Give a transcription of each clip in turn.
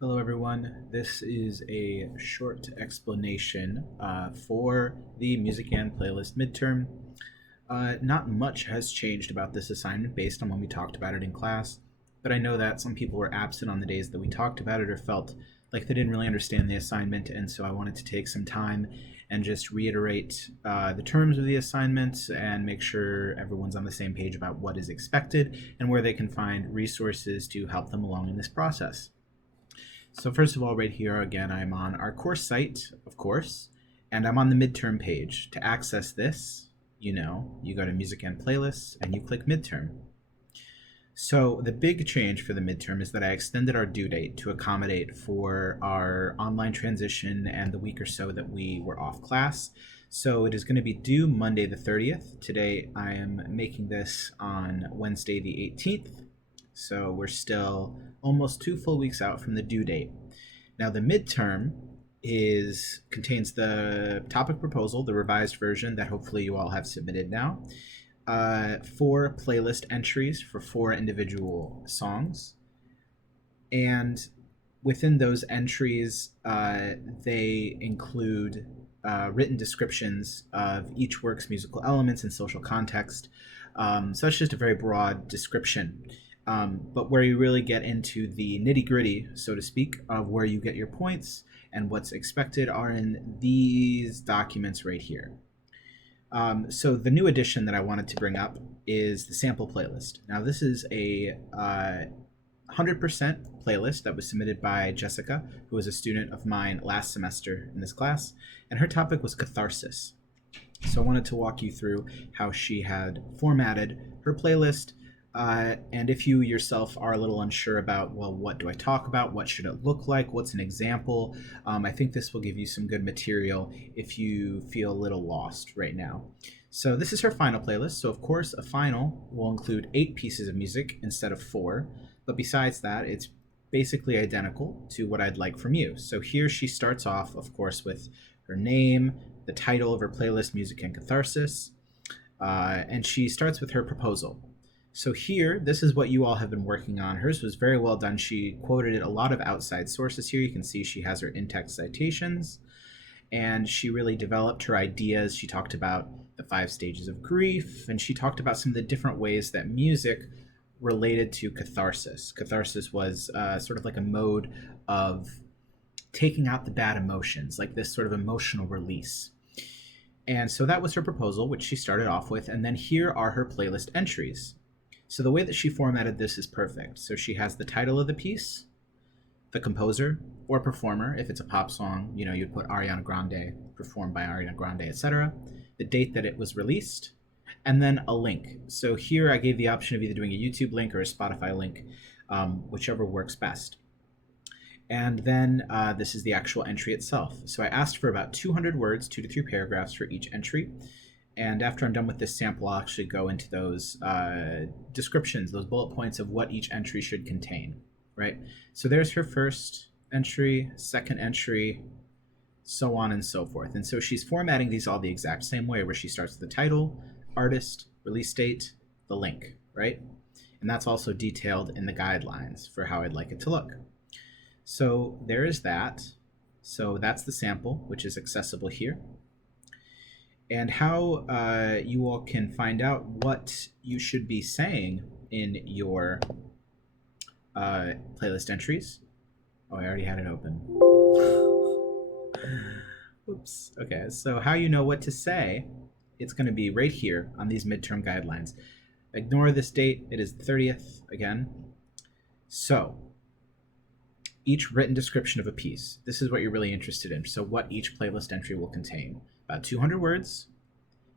Hello everyone, this is a short explanation for the Music and Playlist midterm. Not much has changed about this assignment based on when we talked about it in class, but I know that some people were absent on the days that we talked about it or felt like they didn't really understand the assignment, and so I wanted to take some time and just reiterate the terms of the assignment and make sure everyone's on the same page about what is expected and where they can find resources to help them along in this process. So first of all, right here, again, I'm on our course site, of course, and I'm on the midterm page. To access this, you go to Music and Playlists and you click Midterm. So the big change for the midterm is that I extended our due date to accommodate for our online transition and the week or so that we were off class. So it is going to be due Monday the 30th. Today I am making this on Wednesday the 18th. So we're still almost 2 full weeks out from the due date. Now the midterm contains the topic proposal, the revised version that hopefully you all have submitted now, 4 playlist entries for 4 individual songs, and within those entries they include written descriptions of each work's musical elements and social context. So that's just a very broad description. But where you really get into the nitty-gritty, so to speak, of where you get your points and what's expected are in these documents right here. So the new addition that I wanted to bring up is the sample playlist. Now this is a 100% playlist that was submitted by Jessica, who was a student of mine last semester in this class, and her topic was catharsis. So I wanted to walk you through how she had formatted her playlist. And if you yourself are a little unsure about, well, what do I talk about? What should it look like? What's an example? I think this will give you some good material if you feel a little lost right now. So this is her final playlist. So of course, a final will include 8 pieces of music instead of 4. But besides that, it's basically identical to what I'd like from you. So here she starts off, of course, with her name, the title of her playlist, Music and Catharsis, and she starts with her proposal. So here, this is what you all have been working on. Hers was very well done. She quoted a lot of outside sources here. You can see she has her in-text citations, and she really developed her ideas. She talked about the 5 stages of grief, and she talked about some of the different ways that music related to catharsis. Catharsis was sort of like a mode of taking out the bad emotions, like this sort of emotional release. And so that was her proposal, which she started off with, and then here are her playlist entries. So the way that she formatted this is perfect. So she has the title of the piece, the composer or performer. If it's a pop song, you'd put Ariana Grande, performed by Ariana Grande, etc. The date that it was released, and then a link. So here I gave the option of either doing a YouTube link or a Spotify link, whichever works best. And then this is the actual entry itself. So I asked for about 200 words, 2 to 3 paragraphs for each entry. And after I'm done with this sample, I'll actually go into those descriptions, those bullet points of what each entry should contain, right? So there's her first entry, second entry, so on and so forth. And so she's formatting these all the exact same way, where she starts with the title, artist, release date, the link, right? And that's also detailed in the guidelines for how I'd like it to look. So there is that. So that's the sample, which is accessible here. And how you all can find out what you should be saying in your playlist entries. Oh, I already had it open. Oops. Okay, so how you know what to say, it's going to be right here on these midterm guidelines. Ignore this date. It is the 30th again. So each written description of a piece. This is what you're really interested in. So what each playlist entry will contain. About 200 words,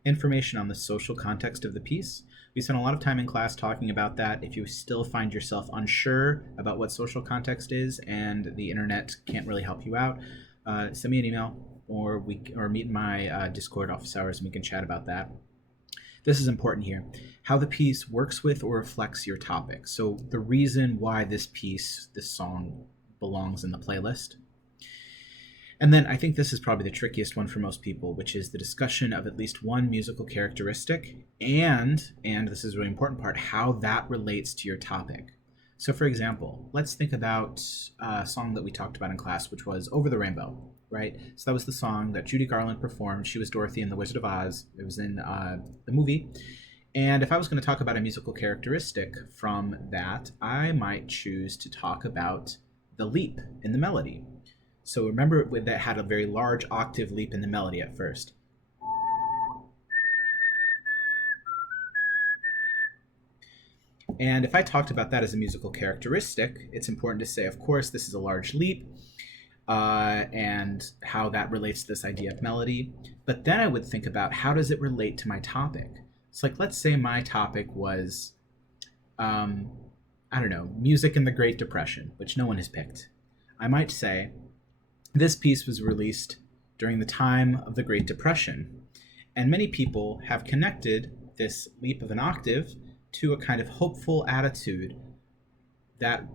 information on the social context of the piece. We spent a lot of time in class talking about that. If you still find yourself unsure about what social context is and the internet can't really help you out, send me an email or meet in my Discord office hours and we can chat about that. This is important here. How the piece works with or reflects your topic. So the reason why this song belongs in the playlist. And then I think this is probably the trickiest one for most people, which is the discussion of at least one musical characteristic and this is a really important part, how that relates to your topic. So, for example, let's think about a song that we talked about in class, which was Over the Rainbow, right? So, that was the song that Judy Garland performed. She was Dorothy in The Wizard of Oz. It was in the movie. And if I was going to talk about a musical characteristic from that, I might choose to talk about the leap in the melody. So, remember that had a very large octave leap in the melody at first. And if I talked about that as a musical characteristic, it's important to say, of course, this is a large leap, and how that relates to this idea of melody. But then I would think about, how does it relate to my topic? So, like, let's say my topic was, I don't know, music in the Great Depression, which no one has picked. I might say, this piece was released during the time of the Great Depression, and many people have connected this leap of an octave to a kind of hopeful attitude that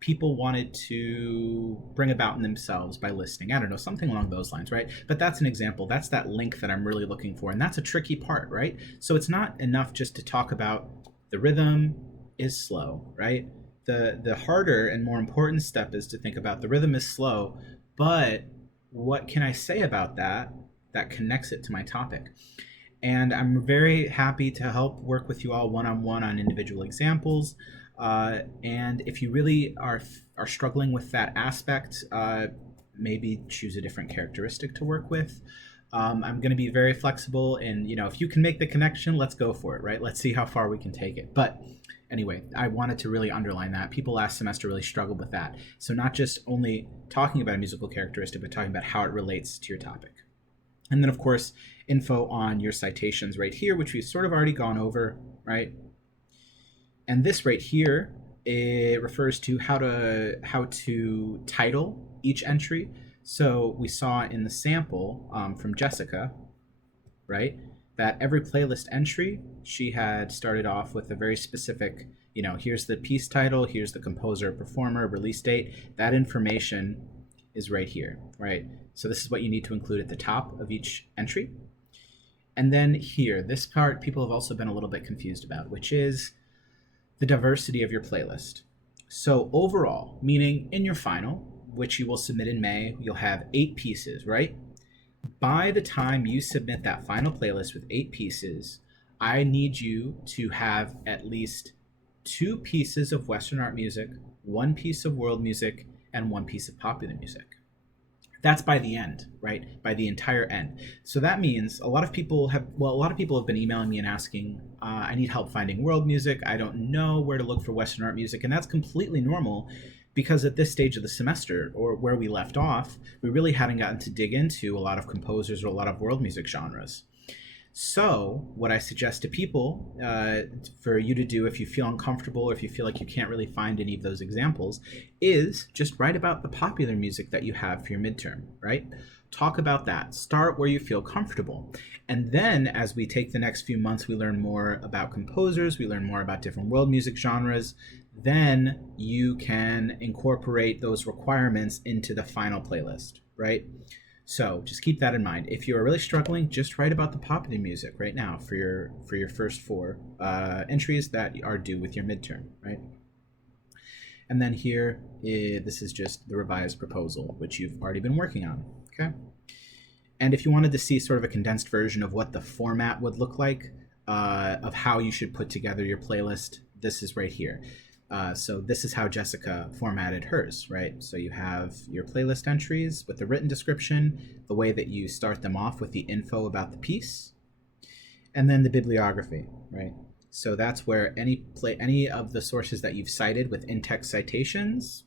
people wanted to bring about in themselves by listening. I don't know, something along those lines, right? But that's an example. That's that link that I'm really looking for. And that's a tricky part, right? So it's not enough just to talk about the rhythm is slow, right? The harder and more important step is to think about the rhythm is slow, but what can I say about that connects it to my topic? And I'm very happy to help work with you all one-on-one on individual examples. And if you really are struggling with that aspect, maybe choose a different characteristic to work with. I'm going to be very flexible, and if you can make the connection, let's go for it, right? Let's see how far we can take it. But anyway, I wanted to really underline that. People last semester really struggled with that. So not just only talking about a musical characteristic, but talking about how it relates to your topic. And then, of course, info on your citations right here, which we've sort of already gone over, right? And this right here, it refers to how to title each entry. So we saw in the sample from Jessica, right, that every playlist entry, she had started off with a very specific, here's the piece title, here's the composer, performer, release date. That information is right here, right? So this is what you need to include at the top of each entry. And then here, this part people have also been a little bit confused about, which is the diversity of your playlist. So overall, meaning in your final, which you will submit in May, you'll have 8 pieces, right? By the time you submit that final playlist with 8 pieces, I need you to have at least 2 pieces of Western art music, 1 piece of world music, and 1 piece of popular music. That's by the end, right? By the entire end. So that means a lot of people have been emailing me and asking, I need help finding world music. I don't know where to look for Western art music. And that's completely normal, because at this stage of the semester, or where we left off, we really hadn't gotten to dig into a lot of composers or a lot of world music genres. So what I suggest to people, for you to do if you feel uncomfortable, or if you feel like you can't really find any of those examples, is just write about the popular music that you have for your midterm, right? Talk about that. Start where you feel comfortable. And then as we take the next few months, we learn more about composers, we learn more about different world music genres, then you can incorporate those requirements into the final playlist, right? So just keep that in mind. If you are really struggling, just write about the popular music right now for your first 4 entries that are due with your midterm, right? And then here, this is just the revised proposal, which you've already been working on, okay? And if you wanted to see sort of a condensed version of what the format would look like, of how you should put together your playlist, this is right here. So this is how Jessica formatted hers, right? So you have your playlist entries with the written description, the way that you start them off with the info about the piece, and then the bibliography, right? So that's where any of the sources that you've cited with in-text citations,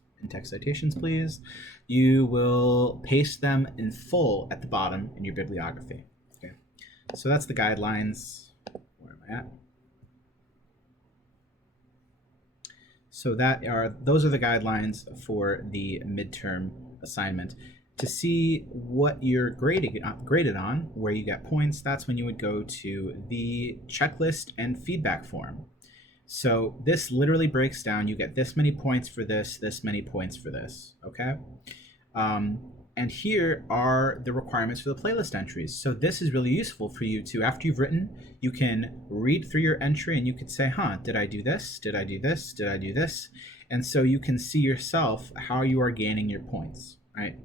please, you will paste them in full at the bottom in your bibliography. Okay. So that's the guidelines. Where am I at? So those are the guidelines for the midterm assignment. To see what you're graded on, where you get points, that's when you would go to the checklist and feedback form. So this literally breaks down, you get this many points for this many points for this, okay? And here are the requirements for the playlist entries. So this is really useful for you to, after you've written, you can read through your entry and you could say, did I do this? Did I do this? Did I do this? And so you can see yourself how you are gaining your points, right?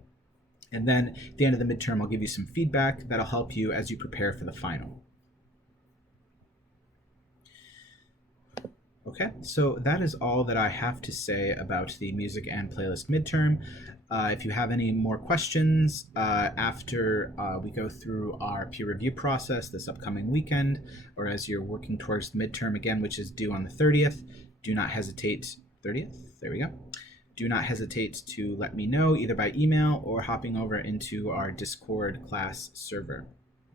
And then at the end of the midterm, I'll give you some feedback that'll help you as you prepare for the final. Okay, so that is all that I have to say about the music and playlist midterm. If you have any more questions after we go through our peer review process this upcoming weekend, or as you're working towards the midterm again, which is due on the 30th, do not hesitate. 30th? There we go. Do not hesitate to let me know either by email or hopping over into our Discord class server.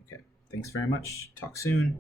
Okay, thanks very much. Talk soon.